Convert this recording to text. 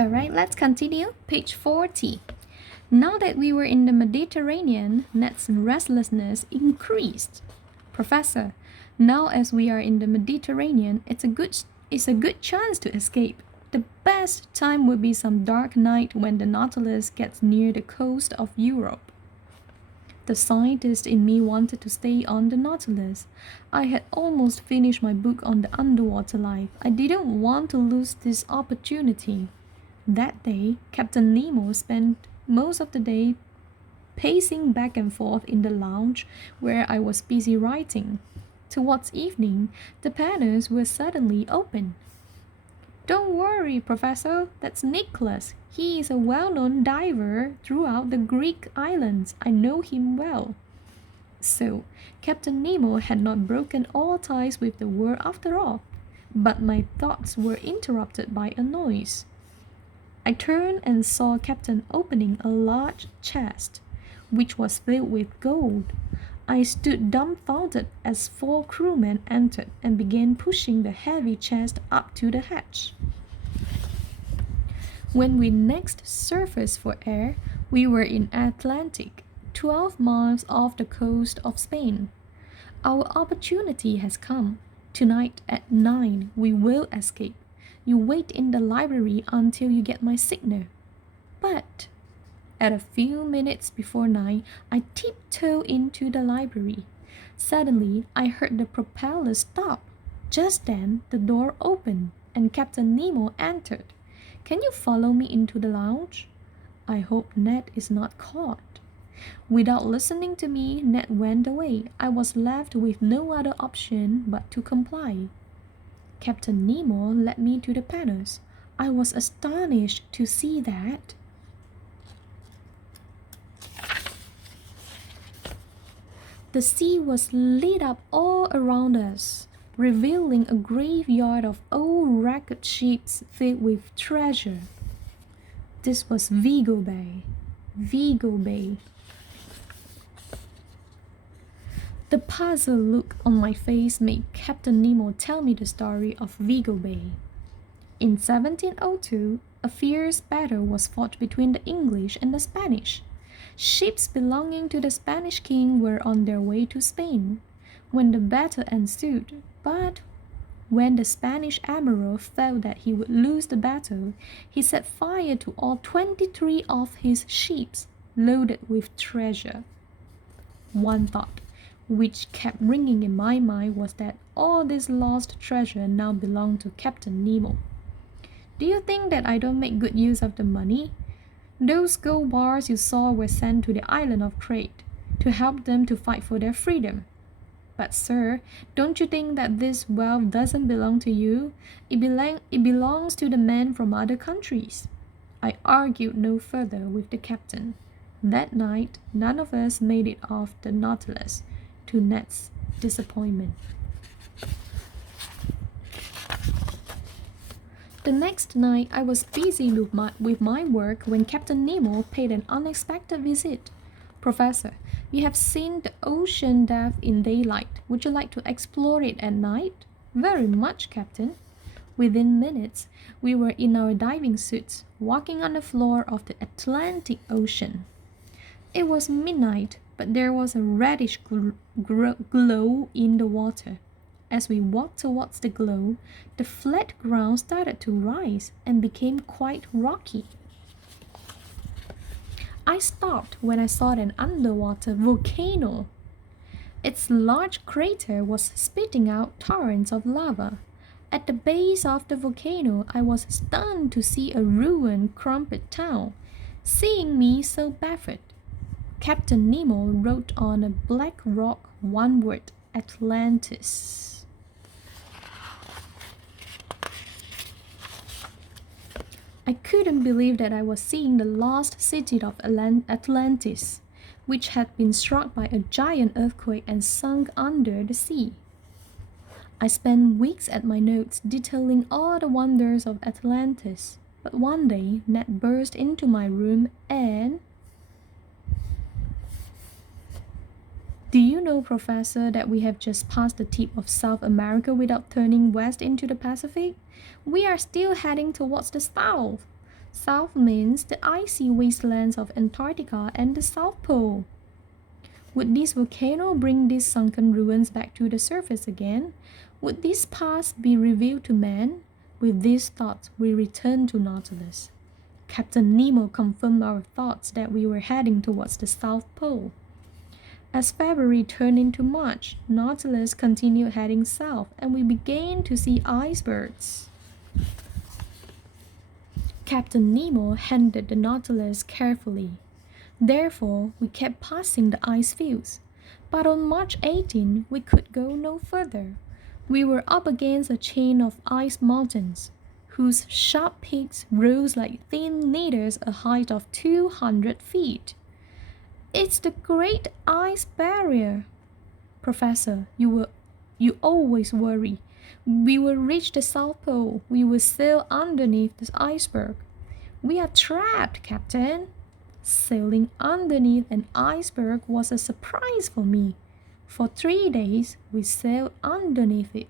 Alright, let's continue. Page 40. Now that we were in the Mediterranean, Ned's restlessness increased. Professor, now as we are in the Mediterranean, it's a good chance to escape. The best time would be some dark night when the Nautilus gets near the coast of Europe. The scientist in me wanted to stay on the Nautilus. I had almost finished my book on the underwater life. I didn't want to lose this opportunity. That day, Captain Nemo spent most of the day pacing back and forth in the lounge where I was busy writing. Towards evening, the panels were suddenly open. Don't worry, Professor, that's Nicholas. He is a well-known diver throughout the Greek islands. I know him well. So, Captain Nemo had not broken all ties with the world after all. But my thoughts were interrupted by a noise. I turned and saw Captain opening a large chest, which was filled with gold. I stood dumbfounded as 4 crewmen entered and began pushing the heavy chest up to the hatch. When we next surfaced for air, we were in Atlantic, 12 miles off the coast of Spain. Our opportunity has come. Tonight at 9 we will escape. You wait in the library until you get my signal. But at a few minutes before 9, I tiptoed into the library. Suddenly, I heard the propeller stop. Just then, the door opened and Captain Nemo entered. Can you follow me into the lounge? I hope Ned is not caught. Without listening to me, Ned went away. I was left with no other option but to comply. Captain Nemo led me to the panels. I was astonished to see that the sea was lit up all around us, revealing a graveyard of old wrecked ships filled with treasure. This was Vigo Bay. Vigo Bay. The puzzled look on my face made Captain Nemo tell me the story of Vigo Bay. In 1702, a fierce battle was fought between the English and the Spanish. Ships belonging to the Spanish king were on their way to Spain when the battle ensued, but when the Spanish admiral felt that he would lose the battle, he set fire to all 23 of his ships loaded with treasure. One thought, which kept ringing in my mind, was that all this lost treasure now belonged to Captain Nemo. Do you think that I don't make good use of the money? Those gold bars you saw were sent to the island of Crete to help them to fight for their freedom. But sir, don't you think that this wealth doesn't belong to you? It belongs to the men from other countries. I argued no further with the captain. That night, none of us made it off the Nautilus, to Ned's disappointment. The next night, I was busy with my work when Captain Nemo paid an unexpected visit. Professor, you have seen the ocean depth in daylight. Would you like to explore it at night? Very much, Captain. Within minutes, we were in our diving suits, walking on the floor of the Atlantic Ocean. It was midnight, but there was a reddish glow in the water. As we walked towards the glow, the flat ground started to rise and became quite rocky. I stopped when I saw an underwater volcano. Its large crater was spitting out torrents of lava. At the base of the volcano, I was stunned to see a ruined, crumpled town. Seeing me so baffled, Captain Nemo wrote on a black rock one word, Atlantis. I couldn't believe that I was seeing the lost city of Atlantis, which had been struck by a giant earthquake and sunk under the sea. I spent weeks at my notes detailing all the wonders of Atlantis, but one day Ned burst into my room and... Do you know, Professor, that we have just passed the tip of South America without turning west into the Pacific? We are still heading towards the south. South means the icy wastelands of Antarctica and the South Pole. Would this volcano bring these sunken ruins back to the surface again? Would this past be revealed to man? With these thoughts, we returned to Nautilus. Captain Nemo confirmed our thoughts that we were heading towards the South Pole. As February turned into March, Nautilus continued heading south, and we began to see icebergs. Captain Nemo handled the Nautilus carefully. Therefore, we kept passing the ice fields. But on March 18, we could go no further. We were up against a chain of ice mountains, whose sharp peaks rose like thin needles a height of 200 feet. It's the Great Ice Barrier. Professor, you always worry. We will reach the South Pole. We will sail underneath this iceberg. We are trapped, Captain. Sailing underneath an iceberg was a surprise for me. For 3 days, we sailed underneath it.